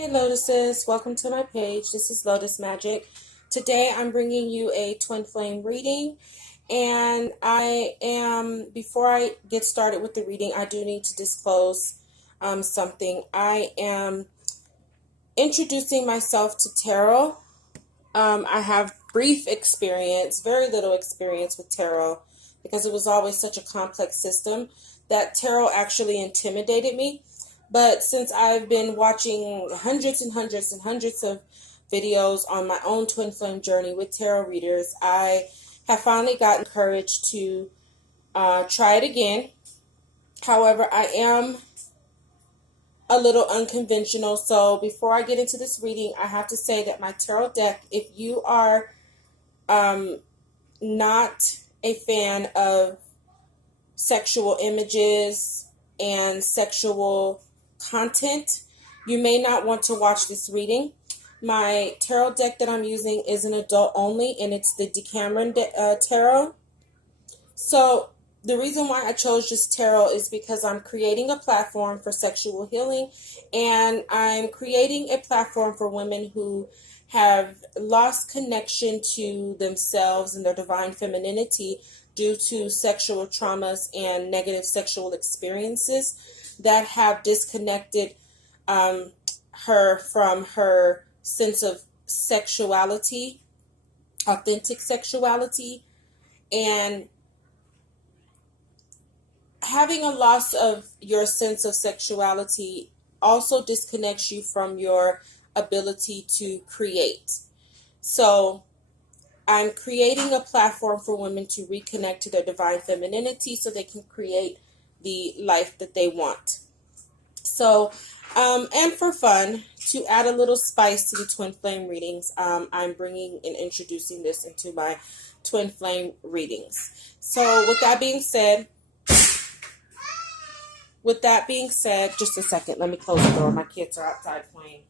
Hey Lotuses, welcome to my page. This is Lotus Magic. Today I'm bringing you a twin flame reading, and before I get started with the reading, I do need to disclose something. I am introducing myself to tarot. I have brief experience, very little experience with tarot, because it was always such a complex system that tarot actually intimidated me. But since I've been watching hundreds and hundreds and hundreds of videos on my own twin flame journey with tarot readers, I have finally gotten courage to try it again. However, I am a little unconventional. So before I get into this reading, I have to say that my tarot deck, if you are not a fan of sexual images and sexual content, you may not want to watch this reading. My tarot deck that I'm using is an adult only, and it's the Decameron tarot. So the reason why I chose this tarot is because I'm creating a platform for sexual healing, and I'm creating a platform for women who have lost connection to themselves and their divine femininity due to sexual traumas and negative sexual experiences that have disconnected her from her sense of sexuality, authentic sexuality, and having a loss of your sense of sexuality also disconnects you from your ability to create. So I'm creating a platform for women to reconnect to their divine femininity so they can create the life that they want. So, and for fun, to add a little spice to the twin flame readings, I'm bringing and introducing this into my twin flame readings. So with that being said, just a second, let me close the door. My kids are outside playing.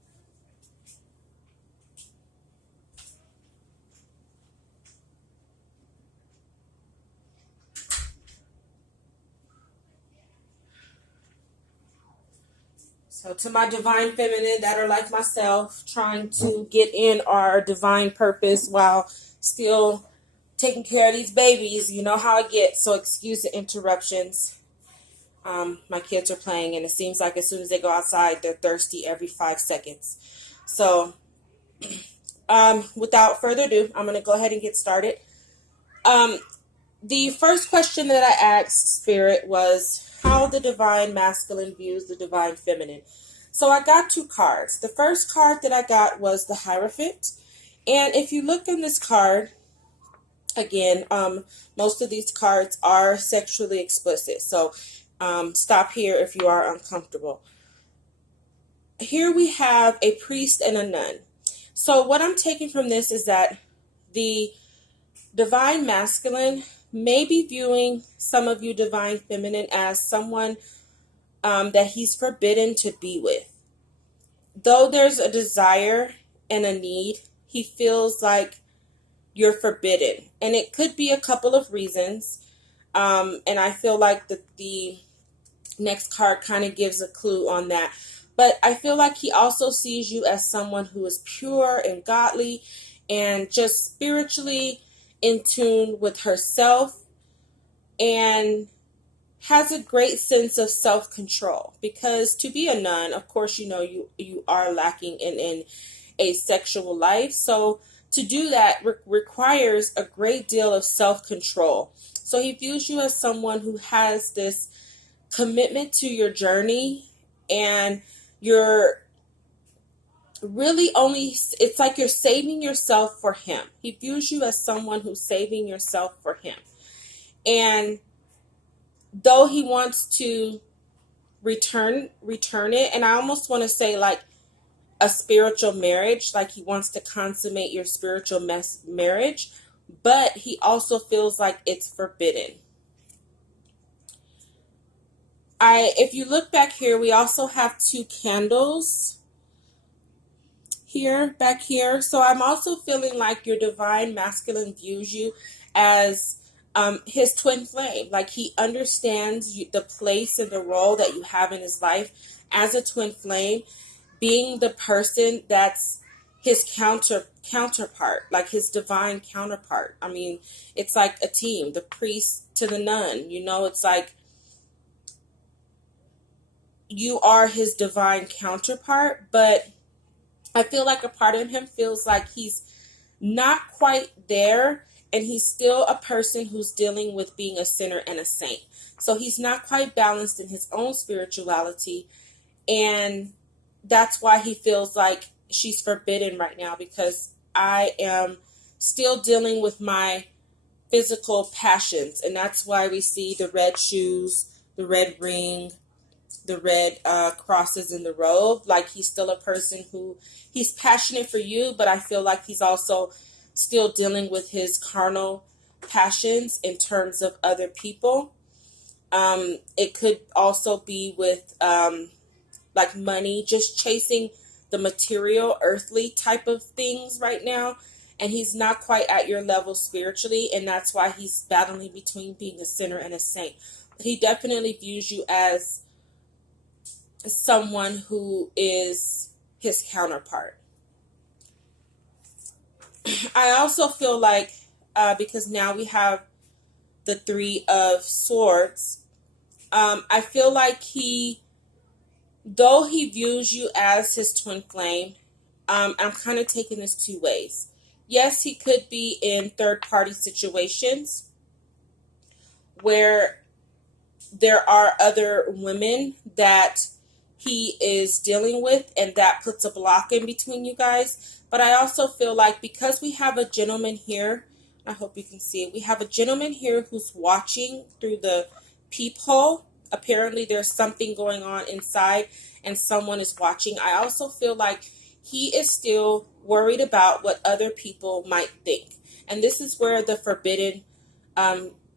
So to my divine feminine that are like myself, trying to get in our divine purpose while still taking care of these babies, you know how I get. So excuse the interruptions. My kids are playing, and it seems like as soon as they go outside, they're thirsty every 5 seconds. So without further ado, I'm going to go ahead and get started. The first question that I asked Spirit was how the divine masculine views the divine feminine. So I got 2 cards. The first card that I got was the Hierophant. And if you look in this card, again, most of these cards are sexually explicit. So stop here if you are uncomfortable. Here we have a priest and a nun. So what I'm taking from this is that the divine masculine may be viewing some of you divine feminine as someone that he's forbidden to be with. Though there's a desire and a need, he feels like you're forbidden. And it could be a couple of reasons. And I feel like the next card kind of gives a clue on that. But I feel like he also sees you as someone who is pure and godly and just spiritually in tune with herself and has a great sense of self-control. Because to be a nun, of course, you know, you are lacking in a sexual life. So to do that requires a great deal of self-control. So he views you as someone who has this commitment to your journey, and you're really it's like you're saving yourself for him. He views you as someone who's saving yourself for him. And though he wants to return it, and I almost want to say like a spiritual marriage, like he wants to consummate your spiritual marriage, but he also feels like it's forbidden. If you look back here, we also have 2 candles back here. So I'm also feeling like your divine masculine views you as his twin flame. Like he understands the place and the role that you have in his life as a twin flame, being the person that's his counterpart, like his divine counterpart. I mean, it's like a team, the priest to the nun, you know, it's like you are his divine counterpart, but I feel like a part of him feels like he's not quite there, and he's still a person who's dealing with being a sinner and a saint. So he's not quite balanced in his own spirituality, and that's why he feels like she's forbidden right now, because I am still dealing with my physical passions, and that's why we see the red shoes, the red ring, the red crosses in the robe. Like, he's still a person who, he's passionate for you, but I feel like he's also still dealing with his carnal passions in terms of other people. It could also be with like money, just chasing the material, earthly type of things right now. And he's not quite at your level spiritually, and that's why he's battling between being a sinner and a saint. But he definitely views you as someone who is his counterpart. I also feel like, because now we have the Three of Swords, I feel like though he views you as his twin flame, I'm kind of taking this two ways. Yes, he could be in third-party situations where there are other women that he is dealing with, and that puts a block in between you guys. But I also feel like, because we have a gentleman here, I hope you can see it, we have a gentleman here who's watching through the peephole. Apparently there's something going on inside and someone is watching. I also feel like he is still worried about what other people might think. And this is where the forbidden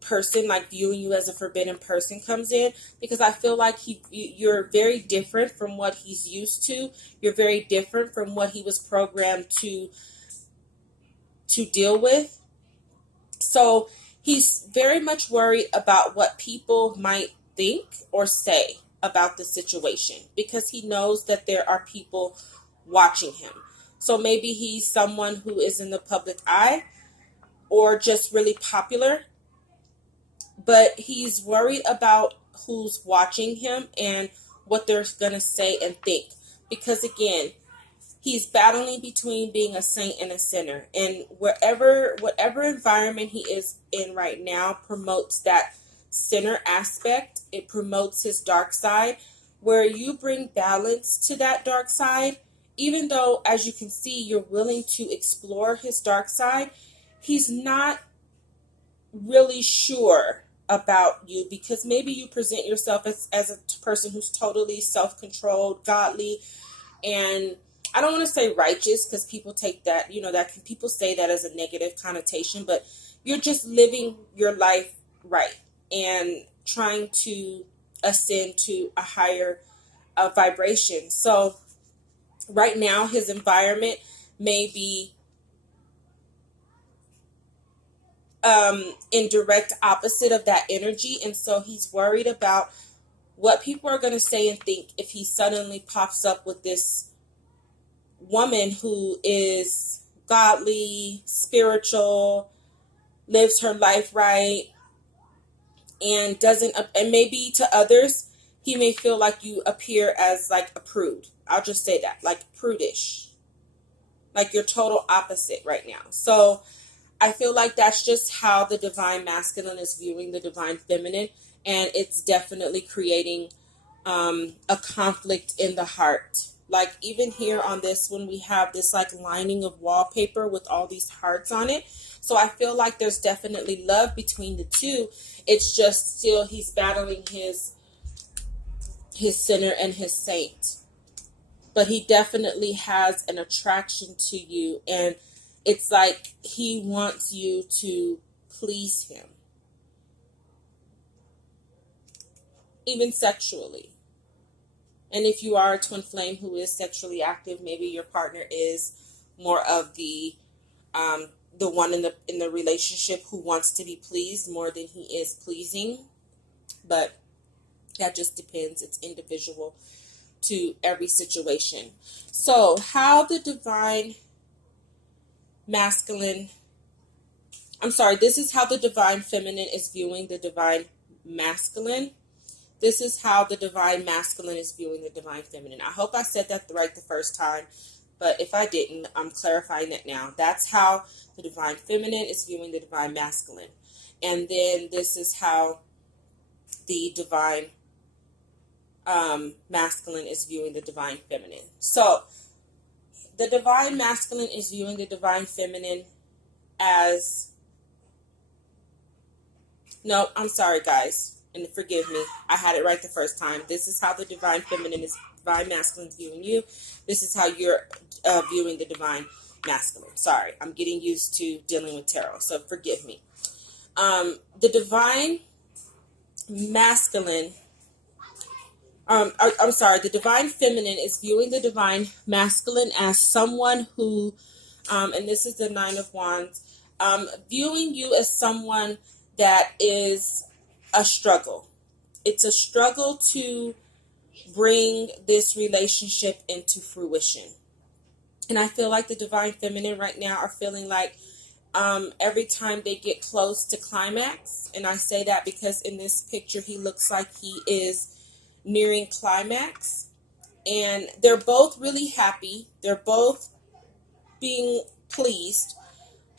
person, like viewing you as a forbidden person, comes in, because I feel like you're very different from what he's used to. You're very different from what he was programmed to deal with. So he's very much worried about what people might think or say about the situation, because he knows that there are people watching him. So maybe he's someone who is in the public eye or just really popular, but he's worried about who's watching him and what they're going to say and think. Because again, he's battling between being a saint and a sinner. And whatever environment he is in right now promotes that sinner aspect. It promotes his dark side, where you bring balance to that dark side. Even though, as you can see, you're willing to explore his dark side, he's not really sure about you, because maybe you present yourself as a person who's totally self-controlled, godly, and I don't want to say righteous, because people take that, people say that as a negative connotation, but you're just living your life right and trying to ascend to a higher vibration. So right now, his environment may be in direct opposite of that energy, and so he's worried about what people are going to say and think if he suddenly pops up with this woman who is godly, spiritual, lives her life right, and doesn't, and maybe to others he may feel like you appear as like a prude. I'll just say that, like prudish, like you're total opposite right now. So I feel like that's just how the divine masculine is viewing the divine feminine, and it's definitely creating a conflict in the heart. Like even here on this one, we have this like lining of wallpaper with all these hearts on it. So I feel like there's definitely love between the two. It's just still he's battling his sinner and his saint. But he definitely has an attraction to you, and it's like he wants you to please him, even sexually. And if you are a twin flame who is sexually active, maybe your partner is more of the one in the relationship who wants to be pleased more than he is pleasing. But that just depends. It's individual to every situation. So how the divine masculine, this is how the divine feminine is viewing the divine masculine. This is how the divine masculine is viewing the divine feminine. I hope I said that right the first time, but if I didn't, I'm clarifying that now. That's how the divine feminine is viewing the divine masculine. And then this is how the divine masculine is viewing the divine feminine. So the divine masculine is viewing the divine feminine as, no, I'm sorry guys, and forgive me, I had it right the first time. This is how the divine feminine is, divine masculine is viewing you. This is how you're viewing the divine masculine. Sorry, I'm getting used to dealing with tarot, so forgive me. The divine masculine, the divine feminine is viewing the divine masculine as someone who, and this is the Nine of Wands, viewing you as someone that is a struggle. It's a struggle to bring this relationship into fruition. And I feel like the divine feminine right now are feeling like every time they get close to climax, and I say that because in this picture he looks like he is nearing climax, and they're both really happy. They're both being pleased.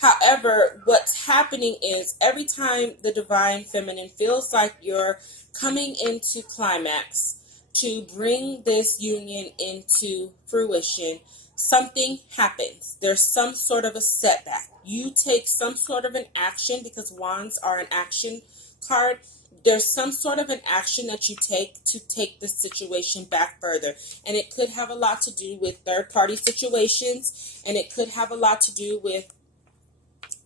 However, what's happening is every time the divine feminine feels like you're coming into climax to bring this union into fruition, something happens. There's some sort of a setback. You take some sort of an action, because wands are an action card. There's some sort of an action that you take to take the situation back further. And it could have a lot to do with third-party situations. And it could have a lot to do with,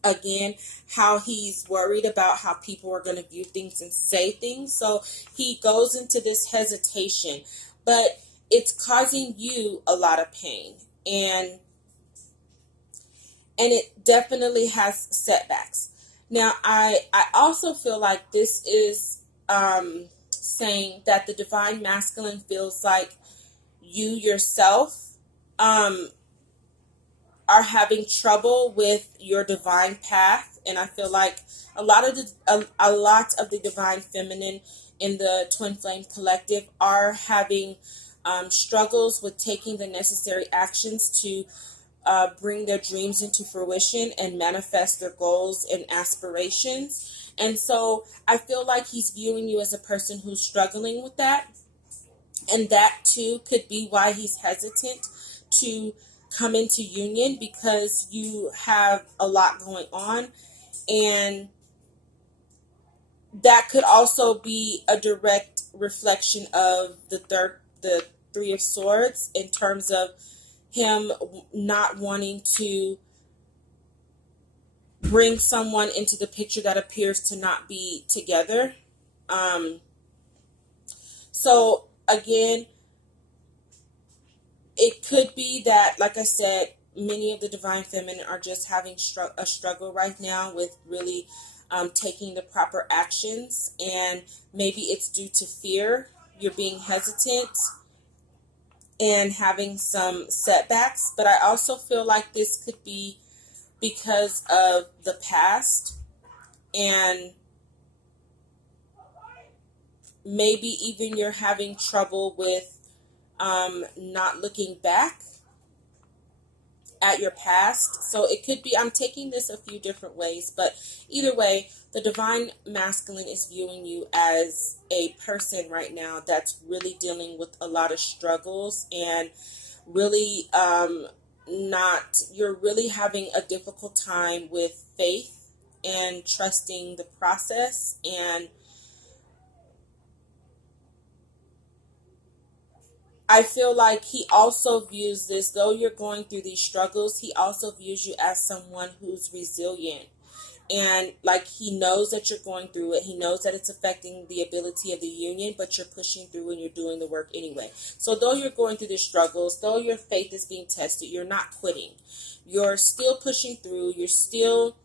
again, how he's worried about how people are going to view things and say things. So he goes into this hesitation. But it's causing you a lot of pain. And it definitely has setbacks. Now, I also feel like this is saying that the divine masculine feels like you yourself are having trouble with your divine path. And I feel like a lot of the divine feminine in the Twin Flame Collective are having struggles with taking the necessary actions to bring their dreams into fruition and manifest their goals and aspirations. And so I feel like he's viewing you as a person who's struggling with that. And that too could be why he's hesitant to come into union, because you have a lot going on. And that could also be a direct reflection of the Three of Swords, in terms of him not wanting to bring someone into the picture that appears to not be together. So again, it could be that, like I said, many of the divine feminine are just having a struggle right now with really taking the proper actions. And maybe it's due to fear. You're being hesitant and having some setbacks. But I also feel like this could be because of the past, and maybe even you're having trouble with not looking back at your past. So it could be, I'm taking this a few different ways, but either way, the divine masculine is viewing you as a person right now that's really dealing with a lot of struggles, and really you're really having a difficult time with faith and trusting the process. And I feel like he also views this, though you're going through these struggles, he also views you as someone who's resilient. And like, he knows that you're going through it. He knows that it's affecting the ability of the union, but you're pushing through and you're doing the work anyway. So though you're going through the struggles, though your faith is being tested, you're not quitting. You're still pushing through. You're still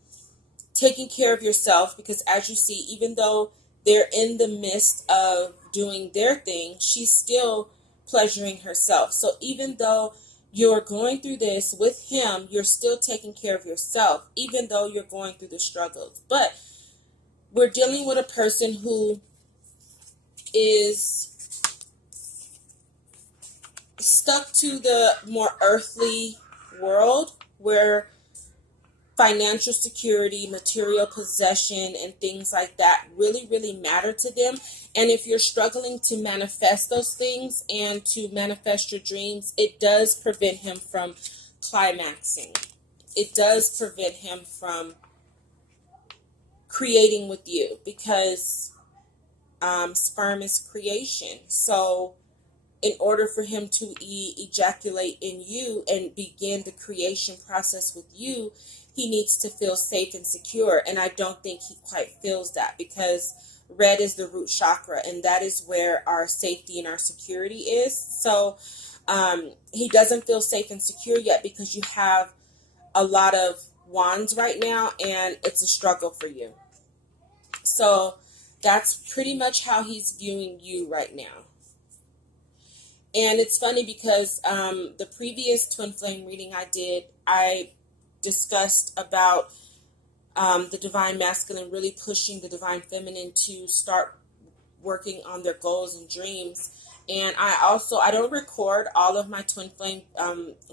taking care of yourself, because as you see, even though they're in the midst of doing their thing, she's still pleasuring herself. So even though you're going through this with him, you're still taking care of yourself, even though you're going through the struggles. But we're dealing with a person who is stuck to the more earthly world, where financial security, material possession, and things like that really, really matter to them. And if you're struggling to manifest those things and to manifest your dreams, it does prevent him from climaxing. It does prevent him from creating with you, because sperm is creation. So in order for him to ejaculate in you and begin the creation process with you, he needs to feel safe and secure. And I don't think he quite feels that, because red is the root chakra, and that is where our safety and our security is. So he doesn't feel safe and secure yet, because you have a lot of wands right now, and it's a struggle for you. So that's pretty much how he's viewing you right now. And it's funny because the previous twin flame reading I did, I discussed about the divine masculine really pushing the divine feminine to start working on their goals and dreams. And I don't record all of my twin flame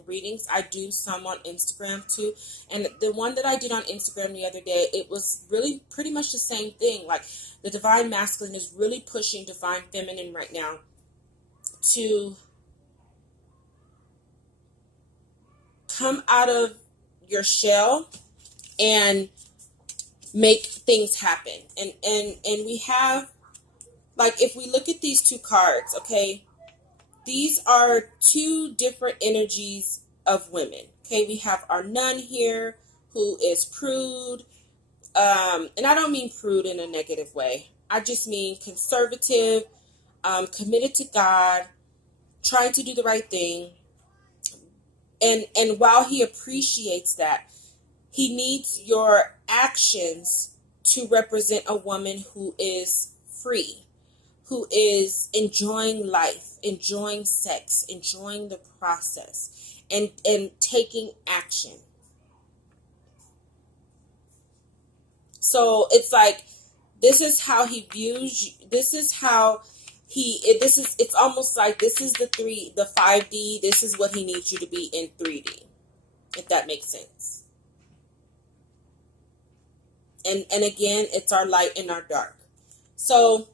readings. I do some on Instagram too. And the one that I did on Instagram the other day, it was really pretty much the same thing. Like, the divine masculine is really pushing divine feminine right now to come out of your shell and make things happen. And we have, like, if we look at these two cards, okay, these are two different energies of women. Okay, we have our nun here, who is prude, and I don't mean prude in a negative way. I just mean conservative, committed to God, trying to do the right thing. And while he appreciates that, he needs your actions to represent a woman who is free, who is enjoying life, enjoying sex, enjoying the process, and taking action. So it's like, this is how he views you. This is how it's almost like this is the 5D. This is what he needs you to be in 3D, if that makes sense. And again, it's our light and our dark. So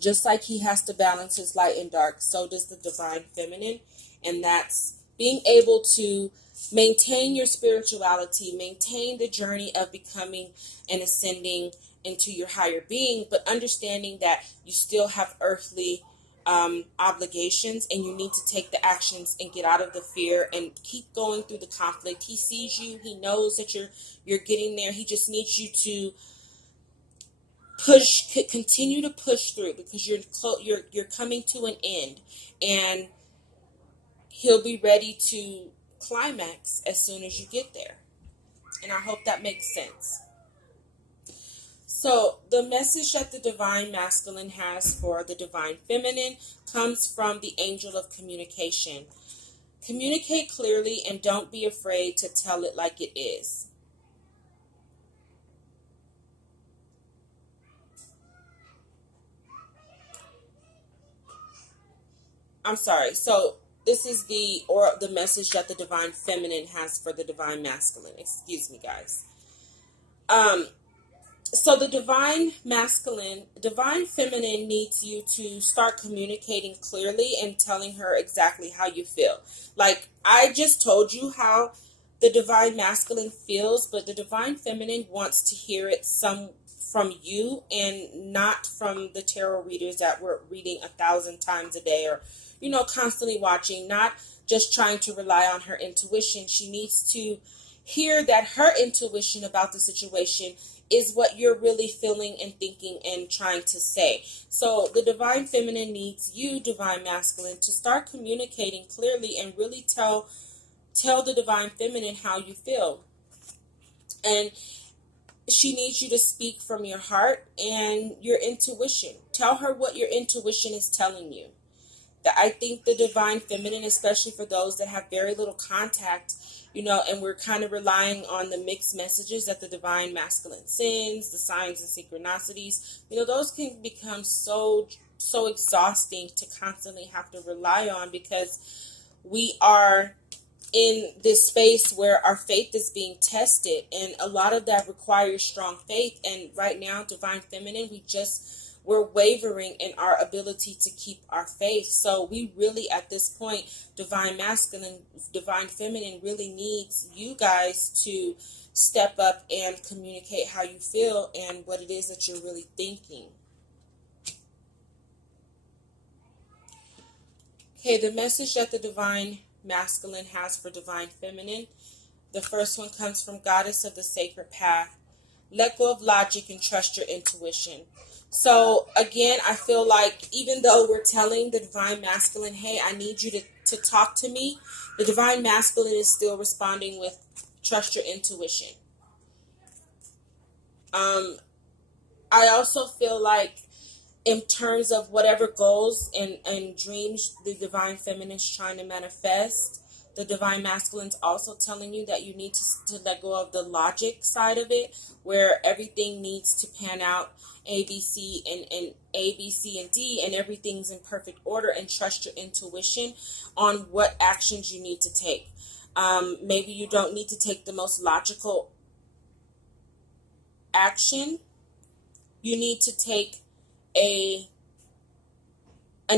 just like he has to balance his light and dark, so does the divine feminine. And that's being able to maintain your spirituality, maintain the journey of becoming and ascending into your higher being, but understanding that you still have earthly obligations, and you need to take the actions and get out of the fear and keep going through the conflict. He sees you. He knows that you're getting there. He just needs you to continue to push through, because you're coming to an end, and he'll be ready to climax as soon as you get there. And I hope that makes sense. So the message that the divine masculine has for the divine feminine comes from the angel of communication. Communicate clearly and don't be afraid to tell it like it is. I'm sorry. So this is the message that the divine feminine has for the divine masculine. Excuse me, guys. So the divine feminine needs you to start communicating clearly and telling her exactly how you feel. Like, I just told you how the divine masculine feels, but the divine feminine wants to hear it from you, and not from the tarot readers that we're reading 1,000 times a day, or, constantly watching, not just trying to rely on her intuition. She needs to hear that her intuition about the situation is what you're really feeling and thinking and trying to say. So the divine feminine needs you, divine masculine, to start communicating clearly and really tell the divine feminine how you feel. And she needs you to speak from your heart and your intuition. Tell her what your intuition is telling you. I think the divine feminine, especially for those that have very little contact, and we're kind of relying on the mixed messages that the divine masculine sends, the signs and synchronicities, those can become so exhausting to constantly have to rely on, because we are in this space where our faith is being tested, and a lot of that requires strong faith. And right now, divine feminine, we're wavering in our ability to keep our faith. So we really, at this point, divine masculine, divine feminine really needs you guys to step up and communicate how you feel and what it is that you're really thinking. Okay, the message that the divine masculine has for divine feminine. The first one comes from Goddess of the Sacred Path. Let go of logic and trust your intuition. So again, I feel like even though we're telling the divine masculine, hey, I need you to talk to me, the divine masculine is still responding with trust your intuition. I also feel like in terms of whatever goals and dreams the divine feminine is trying to manifest, the divine masculine's also telling you that you need to let go of the logic side of it, where everything needs to pan out A, B, C, and A, B, C, and D, and everything's in perfect order, and trust your intuition on what actions you need to take. Maybe you don't need to take the most logical action. You need to take an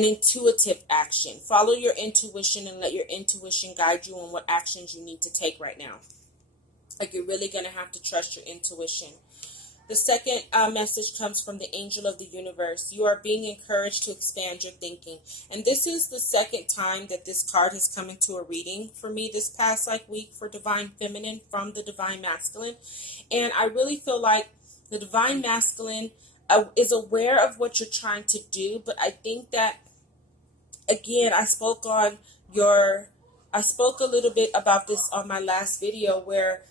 intuitive action. Follow your intuition and let your intuition guide you on what actions you need to take right now. Like, you're really going to have to trust your intuition. The second message comes from the angel of the universe. You are being encouraged to expand your thinking. And this is the second time that this card has come into a reading for me this past week for divine feminine from the divine masculine. And I really feel like the divine masculine is aware of what you're trying to do, but I think that, again, I spoke a little bit about this on my last video, where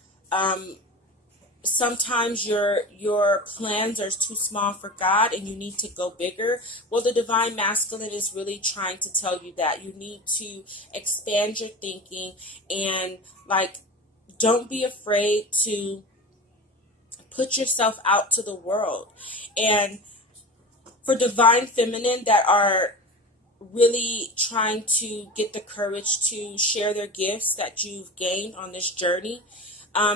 sometimes your plans are too small for God and you need to go bigger. Well, the divine masculine is really trying to tell you that you need to expand your thinking, and don't be afraid to put yourself out to the world. And for divine feminine that are really trying to get the courage to share their gifts that you've gained on this journey,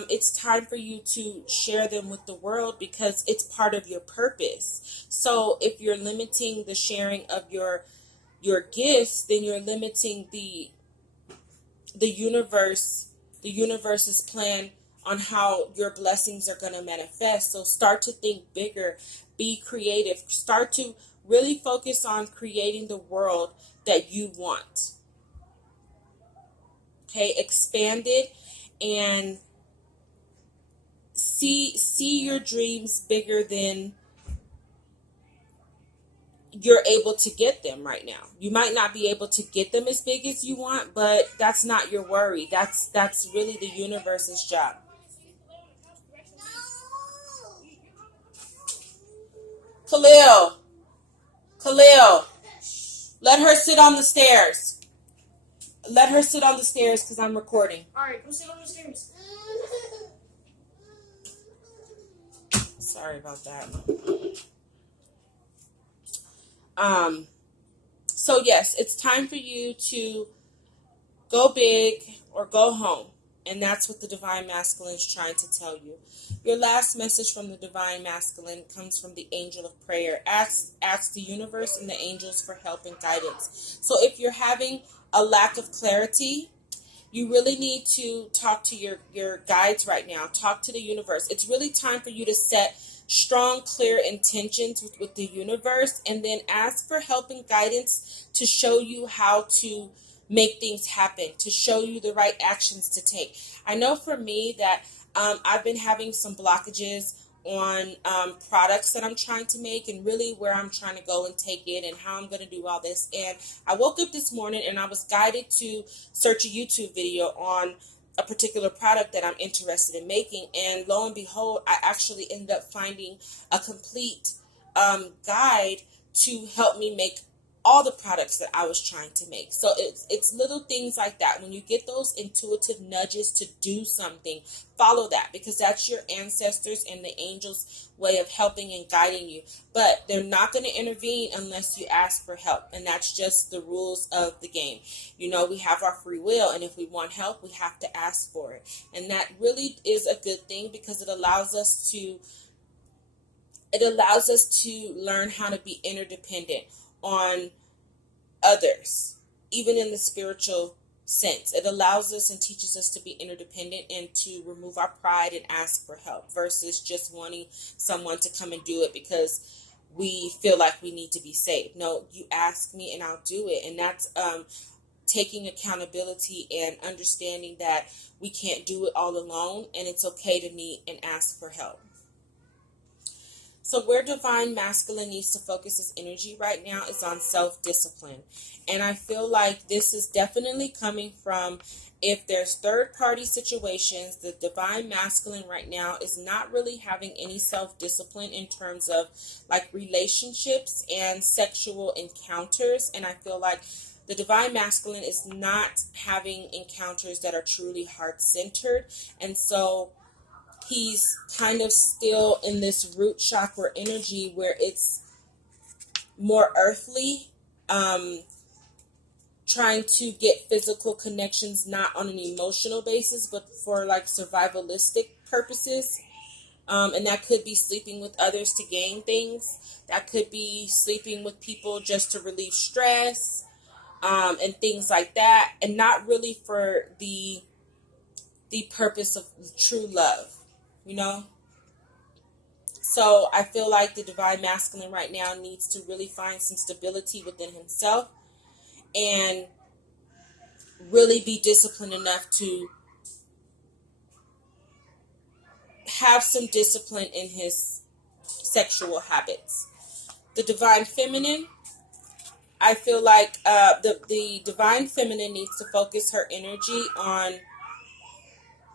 it's time for you to share them with the world, because it's part of your purpose. So if you're limiting the sharing of your gifts, then you're limiting the universe's plan on how your blessings are going to manifest. So start to think bigger, be creative, start to really focus on creating the world that you want. Okay, expand it and see your dreams bigger than you're able to get them right now. You might not be able to get them as big as you want, but that's not your worry. That's really the universe's job. Khalil, let her sit on the stairs. Let her sit on the stairs because I'm recording. All right, go sit on the stairs. Sorry about that. So yes, it's time for you to go big or go home. And that's what the divine masculine is trying to tell you. Your last message from the divine masculine comes from the angel of prayer. Ask the universe and the angels for help and guidance. So if you're having a lack of clarity, you really need to talk to your guides right now. Talk to the universe. It's really time for you to set strong, clear intentions with the universe, and then ask for help and guidance to show you how to make things happen, to show you the right actions to take. I know for me that I've been having some blockages on products that I'm trying to make, and really where I'm trying to go and take it and how I'm going to do all this. And I woke up this morning and I was guided to search a YouTube video on a particular product that I'm interested in making, and lo and behold, I actually ended up finding a complete guide to help me make all the products that I was trying to make. So it's little things like that. When you get those intuitive nudges to do something, follow that, because that's your ancestors and the angels' way of helping and guiding you. But they're not going to intervene unless you ask for help. And that's just the rules of the game. You know, we have our free will, and if we want help, we have to ask for it. And that really is a good thing, because it allows us to learn how to be interdependent on others, even in the spiritual sense. It allows us and teaches us to be interdependent and to remove our pride and ask for help, versus just wanting someone to come and do it because we feel like we need to be saved. No, you ask me and I'll do it. And that's taking accountability and understanding that we can't do it all alone, and it's okay to need and ask for help. So where Divine Masculine needs to focus his energy right now is on self-discipline. And I feel like this is definitely coming from, if there's third-party situations, the Divine Masculine right now is not really having any self-discipline in terms of like relationships and sexual encounters. And I feel like the Divine Masculine is not having encounters that are truly heart-centered. And so he's kind of still in this root chakra energy where it's more earthly, trying to get physical connections, not on an emotional basis, but for like survivalistic purposes. And that could be sleeping with others to gain things. That could be sleeping with people just to relieve stress, and things like that. And not really for the purpose of true love. You know? So I feel like the Divine Masculine right now needs to really find some stability within himself and really be disciplined enough to have some discipline in his sexual habits. The Divine Feminine, I feel like the Divine Feminine needs to focus her energy on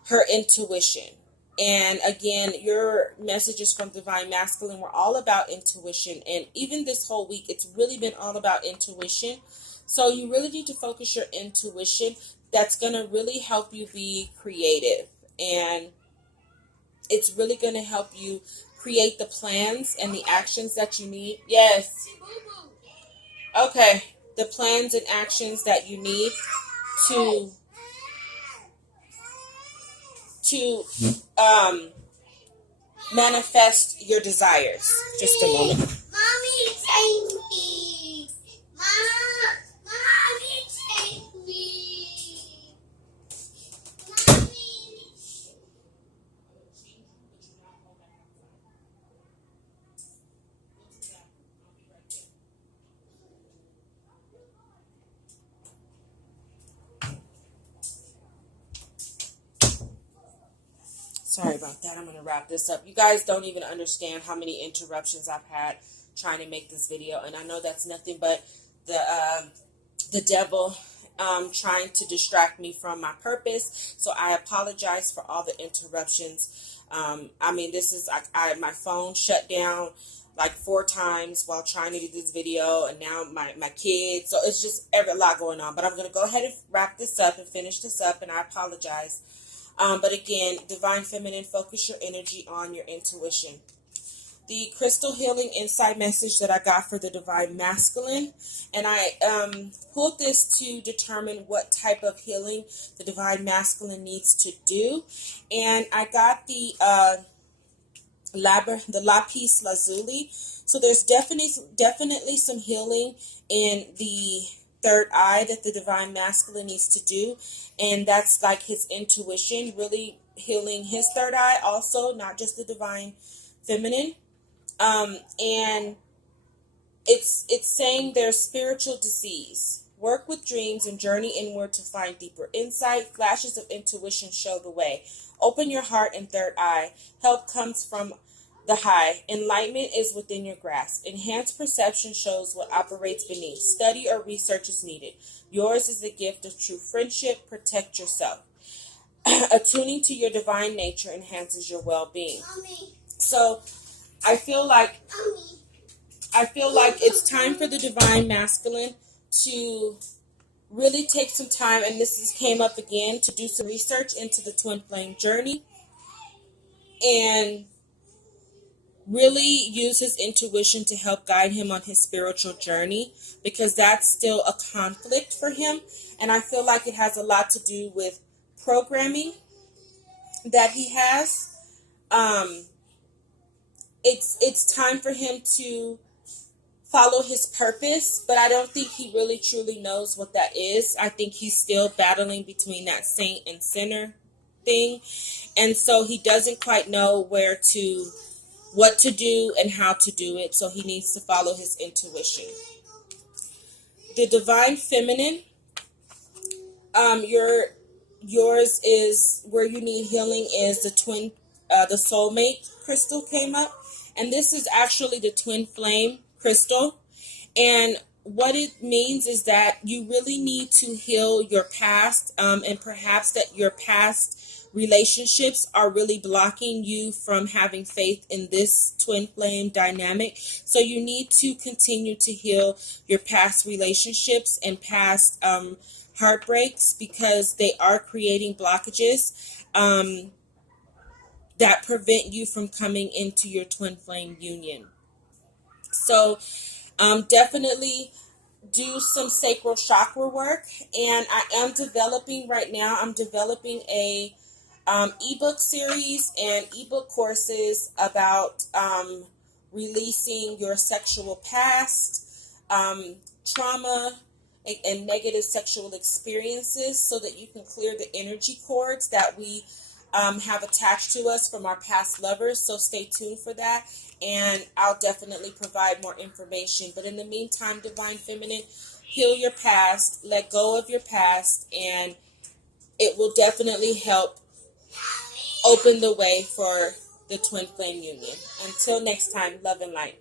her intuition. And again, your messages from Divine Masculine were all about intuition. And even this whole week, it's really been all about intuition. So you really need to focus your intuition. That's going to really help you be creative. And it's really going to help you create the plans and the actions that you need. Yes. Okay. The plans and actions that you need to manifest your desires. Just a moment. Mommy, take me. Mommy, take me. Mommy. Sorry about that. I'm going to wrap this up. You guys don't even understand how many interruptions I've had trying to make this video. And I know that's nothing but the devil trying to distract me from my purpose. So I apologize for all the interruptions. I mean, this is, my phone shut down like 4 times while trying to do this video. And now my kids. So it's just a lot going on. But I'm going to go ahead and wrap this up and finish this up. And I apologize. But again, Divine Feminine, focus your energy on your intuition. The crystal healing insight message that I got for the Divine Masculine. And I pulled this to determine what type of healing the Divine Masculine needs to do. And I got the lapis lazuli. So there's definitely some healing in the third eye that the Divine Masculine needs to do. And that's like his intuition, really healing his third eye also, not just the Divine Feminine. And it's saying there's spiritual disease. Work with dreams and journey inward to find deeper insight. Flashes of intuition show the way. Open your heart and third eye. Help comes from the high. Enlightenment is within your grasp. Enhanced perception shows what operates beneath. Study or research is needed. Yours is the gift of true friendship. Protect yourself. Attuning to your divine nature enhances your well-being. Mommy. So I feel like Mommy. I feel like it's time for the divine masculine to really take some time, and came up again, to do some research into the twin flame journey and really use his intuition to help guide him on his spiritual journey, because that's still a conflict for him. And I feel like it has a lot to do with programming that he has. It's time for him to follow his purpose, but I don't think he really truly knows what that is. I think he's still battling between that saint and sinner thing, and so he doesn't quite know what to do and how to do it, so he needs to follow his intuition. The divine feminine, yours is where you need healing, is the soulmate crystal came up, and this is actually the twin flame crystal. And what it means is that you really need to heal your past, and perhaps that your past relationships are really blocking you from having faith in this twin flame dynamic. So you need to continue to heal your past relationships and past heartbreaks, because they are creating blockages that prevent you from coming into your twin flame union. So definitely do some sacral chakra work. And I'm developing a ebook series and ebook courses about releasing your sexual past, trauma, and negative sexual experiences, so that you can clear the energy cords that we have attached to us from our past lovers. So stay tuned for that, and I'll definitely provide more information. But in the meantime, divine feminine, heal your past, let go of your past, and it will definitely help open the way for the twin flame union. Until next time, love and light.